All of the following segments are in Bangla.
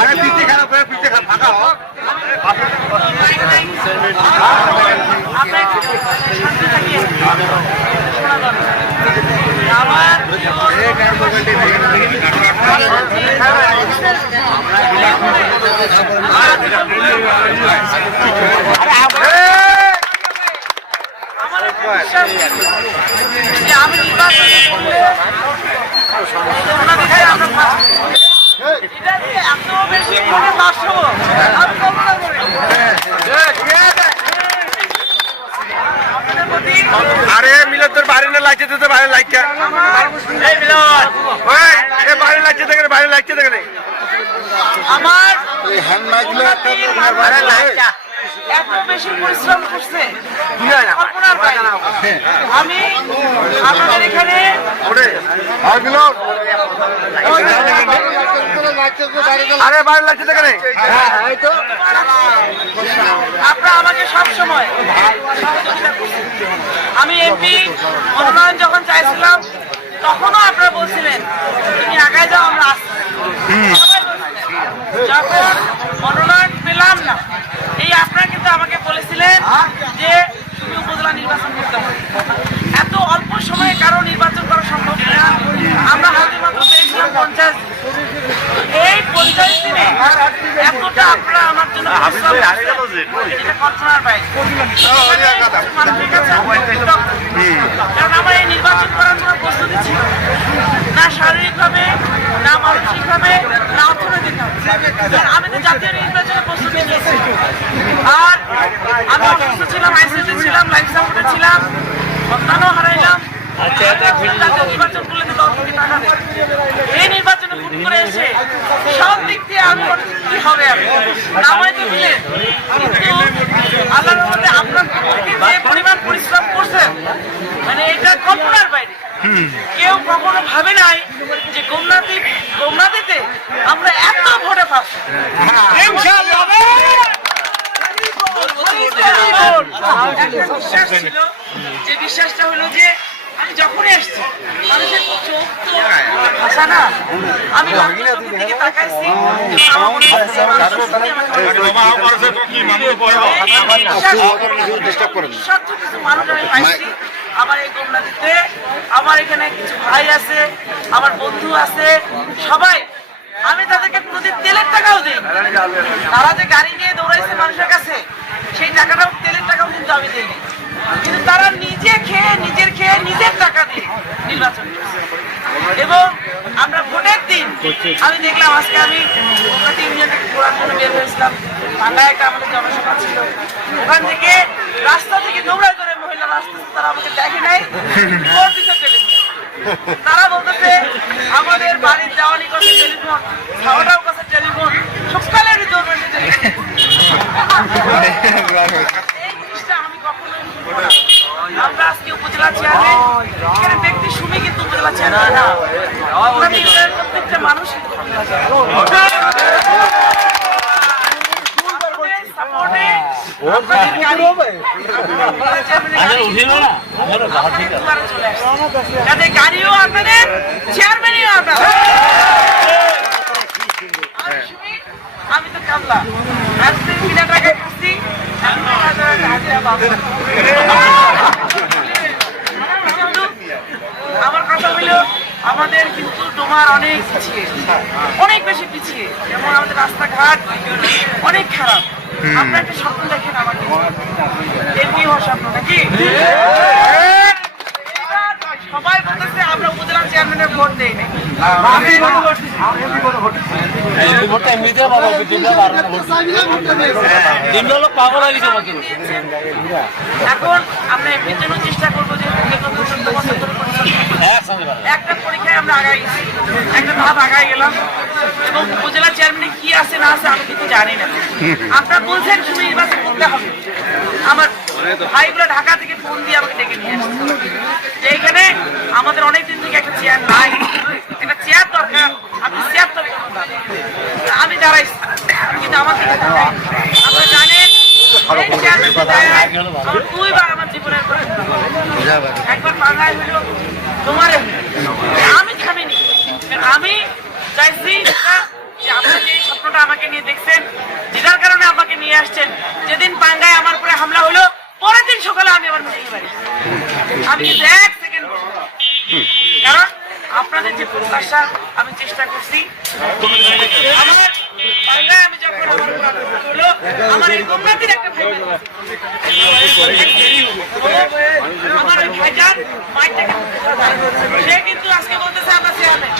আরে পিছে খারাপ হয়ে পিছে ফাঁকা হোক। আমি নির্বাচন এত বেশি আরে মিলন তোর বাইরে না লাগছে তো বাইরে লাগছে এই মিলন ওই এ বাইরে লাগছে দেখে বাইরে লাগছে দেখে আমার এই হ্যান্ড মাইকগুলো বাইরে লাগছে এত বেশি পরিশ্রম করছে কল্পনার বাইরে। আমি আপনাদের এখানে আরে বাইরে লাগছে দেখে আপনারা আমাকে সবসময় আমি এমপি মনোনয়ন যখন চাইছিলাম তখনও আপনারা বলছিলেন তুমি আগায় যাও আমরা আসছি। যখন মনোনয়ন পেলাম না এই আপনারা কিন্তু আমাকে বলেছিলেন যে তুমি উপজেলা নির্বাচন করতে হবে। এত অল্প সময়ে কারো নির্বাচন করা সম্ভব না। আমরা হাতে মাত্র পেয়েছিলাম 50 এই 50 দিনে এতটা আপনারা আমার জন্য এটা কল্পনার বাইরে। কারণ আমার এই নির্বাচন করার কোনো প্রস্তুতি ছিল না, শারীরিকভাবে না মানসিকভাবে না অর্থনৈতিকভাবে। আমি তো জাতীয় নির্বাচনের প্রস্তুতি নিয়েছি। আর আমি অসুস্থ ছিলাম, আইসিইউতে ছিলাম, লাইফ সাপোর্টে ছিলাম, সন্তানও হারাইলাম। নির্বাচন করলে তো 10 কোটি টাকা দেয়। এই নির্বাচনে ভোট করে এসে সব দিক দিয়ে আমি কি হবে আমি নামাই তো দিলেন, কিন্তু আল্লাহর রহমতে আপনার যে পরিমাণ পরিশ্রম করছেন মানে এটা কল্পনার বাইরে। কেউ কখনো ভাবে নাই যে গোমনাদিতে আমরা এত ভোটে পাচ্ছি। বিশ্বাস ছিল, যে বিশ্বাসটা হলো যে আমি যখনই আসছি মানুষের চোখ তো ভাষা না, আমি দিকে তাকাইছি মানুষ আমি পাইছি। আমার এই গোমনাদিতে আমার এখানে কিছু ভাই আছে, আমার বন্ধু আছে, সবাই আমি তাদেরকে প্রতি তেলের টাকাও দিই। তারা যে গাড়ি নিয়ে দৌড়াইছে মানুষের কাছে সেই টাকাটাও তেলের টাকাও কিন্তু আমি দিইনি, কিন্তু তারা নিজে খেয়ে নিজের টাকা দিয়ে নির্বাচন করছে। এবং আমরা ভোটের দিন আমি দেখলাম আজকে আমি কলকাতা ইউনিয়ন থেকে ঘোরার জন্য বের হয়েছিলাম, ঢাকায় একটা আমাদের জনসভা ছিল, ওখান থেকে রাস্তা থেকে দৌড়ায় করে মহিলা রাস্তা তারা আমাকে দেখে নাই, ভোট দিতে টেলিফোন। তারা বলতেছে আমাদের বাড়ির দেওয়ানি কাছে টেলিফোন, খাওয়াটাও কাছে টেলিফোন, সকালেরই দৌড়াতে টেলিফোন। এই জিনিসটা আমি কখনোই ভুলবো না। আমরা আজকে উপজেলা চেয়ারম্যান, এখানে ব্যক্তি শুনে কিন্তু উপজেলা চেয়ারম্যান না, প্রত্যেকটা মানুষ কিন্তু গাড়িও আপনাদের, চেয়ারম্যানও আপনাদের। আমি তো কামলা আজকে বিনা টাকা খাচ্ছি, আমার কথা হইল আমাদের কিন্তু তোমার অনেক পিছিয়ে, অনেক বেশি পিছিয়ে। যেমন আমাদের রাস্তাঘাট অনেক খারাপ। আপনার একটা স্বপ্ন দেখেন আমাকে, এমনি হওয়ার স্বপ্ন নাকি? সবাই বলতেছে আমরা উপজেলা চেয়ারম্যানের ভোট দেই না। এখন আমরা এমনির জন্য চেষ্টা করবো যে একটা পরীক্ষায় আমরা আগাই গেছি, একটা ধাপ আগাই গেলাম, এবং উপজেলা চেয়ারম্যানে কি আছে না আছে আমি কিন্তু জানি না। আপনারা বলছেন শুধু নির্বাচন করতে হবে। আমার ভাইগুলো ঢাকা থেকে ফোন দিয়ে আমাকে ডেকে নিয়ে আসছে যে এখানে আমাদের অনেক দিন থেকে একটা চেয়ার নাই, একটা চেয়ার দরকার, আপনি চেয়ার তো আমি দাঁড়াইছি, কিন্তু আমার দিকে আপনারা জানেন আমার 2 বার আমার জীবনের একবার বাংলায় হইল তোমার আমি থামিনি, আমি চাইছি যে আপনারা যে স্বপ্নটা আমাকে নিয়ে দেখছেন, যেটার কারণে আমাকে নিয়ে আসছেন, যেদিন পাঙ্গায় আমার উপরে হামলা হলো পরের দিন সকালে আমি আবার মিটিং বাড়ি, আমি কিন্তু 1 সেকেন্ড কারণ আপনাদের যে প্রত্যাশা আমি চেষ্টা করছি আমার পাঙ্গায় আমি যখন আমার উপর আক্রমণ হলো আমার এই গোমরাতির একটা ভাই আমার ওই ভাইজান মাইকটাকে সে কিন্তু আজকে বলতেছে আমরা চেয়ারম্যান।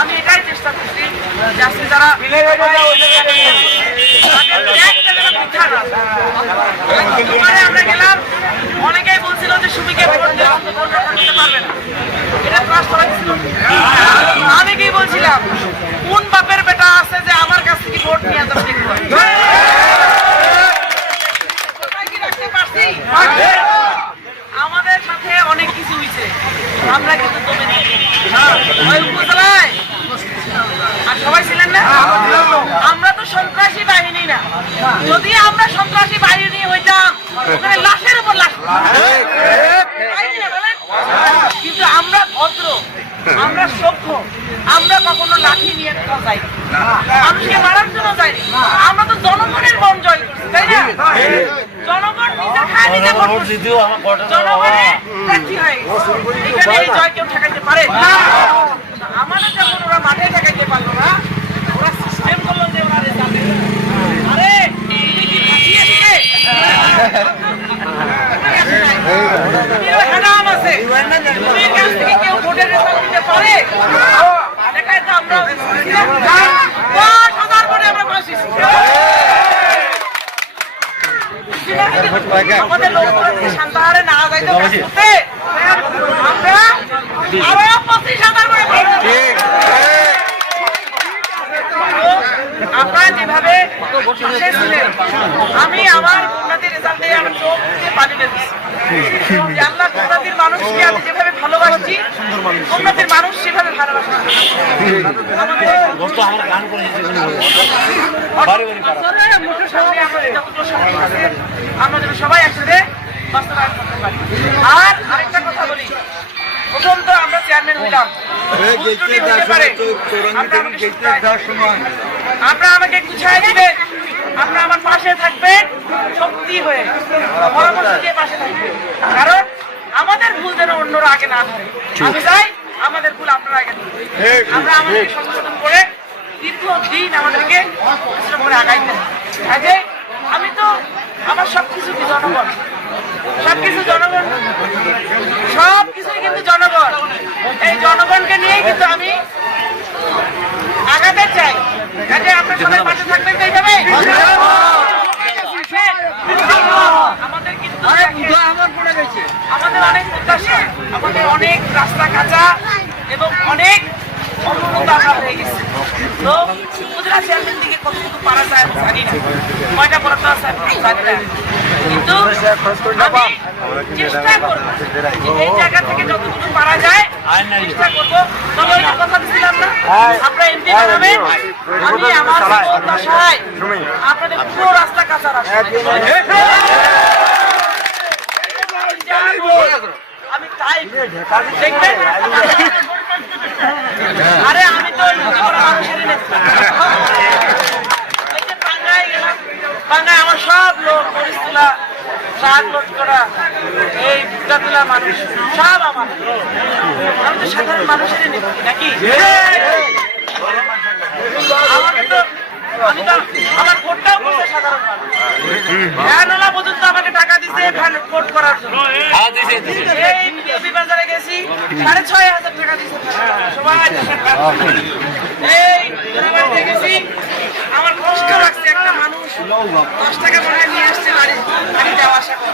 আমি এটাই চেষ্টা করছি যে আজকে যারা আমরা গেলাম, অনেকেই বলছিল যে সুমিকে ভোট দিতে পারবে না, এটা ট্রাস্ট করা ছিল। আমি কি বলছিলাম, কোন বাপের বেটা আছে যে আমার কাছ থেকে ভোট নিয়ে যাবে দেখবো, আমাদের সাথে অনেক কিছু হয়েছে, আমরা কিন্তু দমে নিয়ে উপজেলায় আর সবাই ছিলেন না, আমরা তো সন্ত্রাসী বাহিনী না, যদি আমরা সন্ত্রাসী বাহিনী হইতাম ওখানে লাশের উপর লাশ, কিন্তু আমরা ভদ্র, আমরা সভ্য, আমরা কখনো লাঠি নিয়ে কোথাও যাই মানুষকে মারার জন্য যাইনি, আমরা তো জনগণের মন জয় করছি, তাই না? জনগণ নিজে খায় নিজে জনগণের প্রার্থী হয়, এখানে এই জয় কেউ ঠেকাইতে পারে? আমাদের যখন ওরা মাঠে ঠেকাইতে পারলো না, ওরা সিস্টেম করলো যে ওরা রেজাল্ট দেবে। আরে তুমি কি ফাঁসিয়ে দিলে? তুমিও হেডাম আছে, তুমি কাছ থেকে কেউ ভোটের রেজাল্ট দিতে পারে? দেখাই তো আমরা 10,000 ভোটে আমরা ফাঁসি। আমাদের লোকগুলো যদি শান্তাহারে না যাইতে করতে আমরা আরো 25,000 করে আপনারা যেভাবে ছিলেন, আমি আমার উন্নতির রেজাল্ট দিয়ে আমার চোখ দিয়ে পানি বেরিয়েছি। আল্লাহ উন্নতির মানুষকে আমি যেভাবে ভালোবাসছি, উন্নতির মানুষ সেভাবে ভালোবাসি। আমরা যেন সবাই একসাথে বাস্তবায়ন করতে পারি। আর আরেকটা কথা বলি, প্রথম তো আমরা চেয়ারম্যান হইলাম, আপনারা আমাকে গুছাই দিবেন, আপনারা আমার পাশে থাকবেন, শক্তি হয়ে পরামর্শ দিয়ে পাশে থাকবেন, কারণ আমাদের ভুল যেন অন্যরা আগে না ধরে। আমি চাই আমাদের ভুল আপনারা আগে ধরবেন, আমরা আমাদেরকে সংশোধন করে দীর্ঘদিন আমাদেরকে পরিশ্রম করে আগাইতে। কাজে আমি তো আমার সবকিছু কি জনগণ, সবকিছু জনগণ, সবকিছুই কিন্তু জনগণ, এই জনগণকে নিয়েই কিন্তু আমি আগাতে চাই। কাজে আপনার সবাই পাশে থাকবেন তো এইভাবে। আমাদের কিন্তু আমাদের অনেক প্রত্যাশা, আমাদের অনেক রাস্তা কাঁচা এবং অনেক অনুন্নত আমরা হয়ে গেছি। তো উপজেলা চেয়ারম্যান দিকে কতটুকু পারা যায় জানি না, কয়টা পড়াতে আছে জানি না, কিন্তু আমি চেষ্টা করবো এই জায়গা থেকে যতটুকু পারা যায় চেষ্টা করবো। তবে ওই যে কথা দিচ্ছিলাম না, আপনারা এমপি বানাবেন, আমি আমার প্রত্যাশায় আপনাদের পুরো রাস্তা কাঁচা আমি তাই দেখবেন। আরে আমি তো মানুষেরই নেতা, এই যে পাঙ্গায় গেলাম, পাঙ্গায় আমার সব লোক মরিচতলা, ট্রাক লোড করা, এই ভুট্টা তোলা মানুষ সব আমার, আমি তো সাধারণ মানুষেরই নেতা নাকি? আমাকে তো আমি তো আমার ভোটটাও করছে সাধারণ মানুষ, ভ্যানওয়ালা পর্যন্ত আমাকে টাকা দিচ্ছে ভ্যান ভোট করার জন্য। এই বিজেপি বাজারে গেছি 6,500 টাকা দিচ্ছে সবাই, এই বাড়িতে গেছি, আমার কষ্ট লাগছে, একটা মানুষ 10 টাকা মনে নিয়ে আসছে বাড়ি যাওয়া আসা করে।